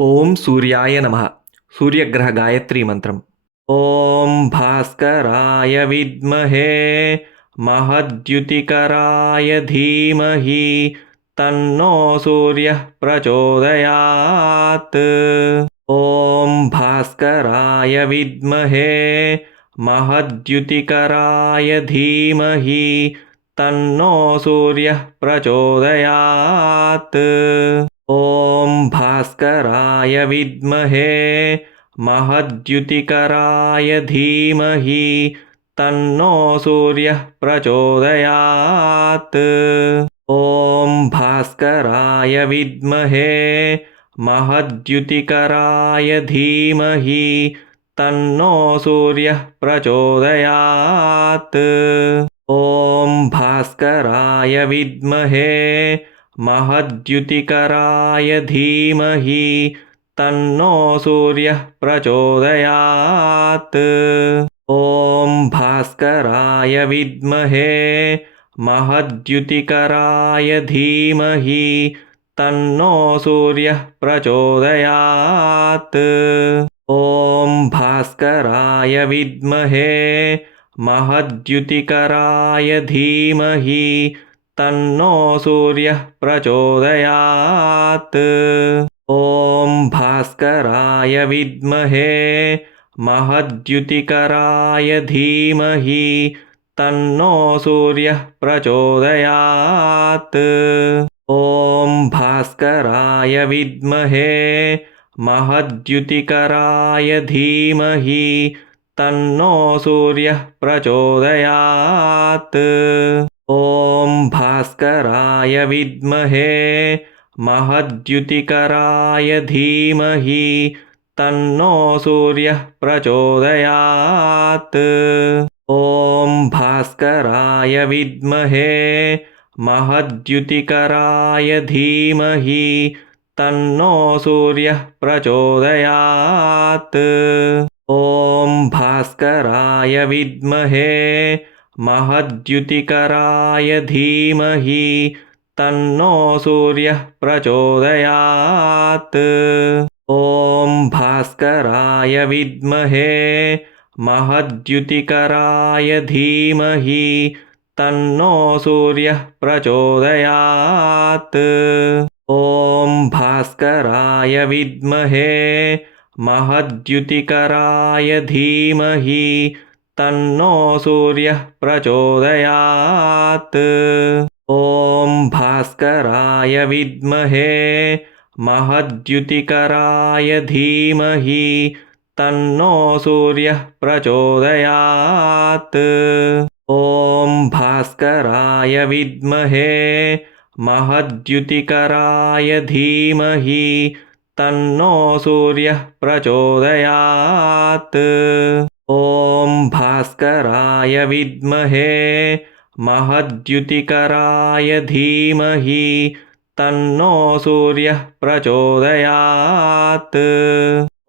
ओम सूर्याय नमः। सूर्यग्रह गायत्री मंत्रम। ओम भास्कराय विद्महे महद्युतिकराय धीमहि तन्नो सूर्यः प्रचोदयात्। ओम भास्कराय विद्महे महद्युतिकराय धीमहि तन्नो सूर्यः प्रचोदयात्। ओम भास्कराय विद्महे महद्युतिकराय धीमहि तन्नो सूर्यः प्रचोदयात्। ओम भास्कराय विद्महे महद्युतिकराय धीमहि तन्नो सूर्यः प्रचोदयात्। ओम भास्कराय विद्महे महद्युतिकराय धीमहि तन्नो सूर्यः प्रचोदयात्। ओम भास्कराय विद्महे महद्युतिकराय धीमहि तन्नो सूर्यः प्रचोदयात्। ओम भास्कराय विद्महे महद्युतिकराय धीमहि तन्नो सूर्यः प्रचोदयात्। ओम भास्कराय विद्महे महद्युतिकराय धीमहि तन्नो सूर्यः प्रचोदयात्। ओम भास्कराय विद्महे महद्युतिकराय धीमहि तन्नो सूर्यः प्रचोदयात्। ओम भास्कराय विद्महे महद्युतिकराय धीमहि तन्नो सूर्यः प्रचोदयात्। ओम भास्कराय विद्महे महद्युतिकराय धीमहि तन्नो सूर्यः प्रचोदयात्। ओम भास्कराय विद्महे महद्युतिकराय धीमहि तन्नो सूर्यः प्रचोदयात्। ओम भास्कराय विद्महे महद्युतिकराय धीमहि तन्नो सूर्यः प्रचोदयात्। ओम भास्कराय विद्महे महद्युतिकराय धीमहि तन्नो सूर्यः प्रचोदयात्। ओम भास्कराय विद्महे महद्युतिकराय धीमहि तन्नो सूर्यः प्रचोदयात्। ओम भास्कराय विद्महे महद्युतिकराय धीमहि तन्नो सूर्यः प्रचोदयात्। ओम भास्कराय विद्महे महद्युतिकराय धीमहि तन्नो सूर्यः प्रचोदयात्।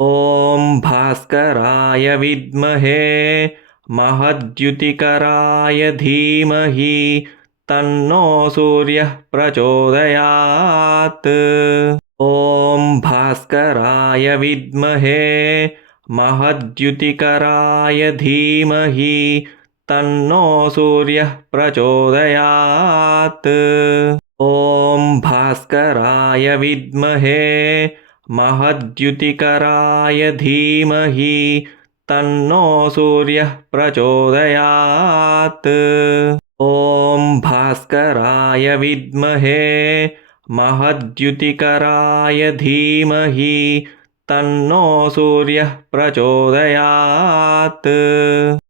ओम भास्कराय विद्महे महद्युतिकराय धीमहि तन्नो सूर्यः प्रचोदयात्। ओम भास्कराय विद्महे महद्युतिकराय धीमहि तन्नो सूर्यः प्रचोदयात्। ओम भास्कराय विद्महे महद्युतिकराय धीमहि तन्नो सूर्यः प्रचोदयात्। ओम भास्कराय विद्महे महद्युतिकराय धीमहि तन्नो सूर्यः प्रचोदयात्।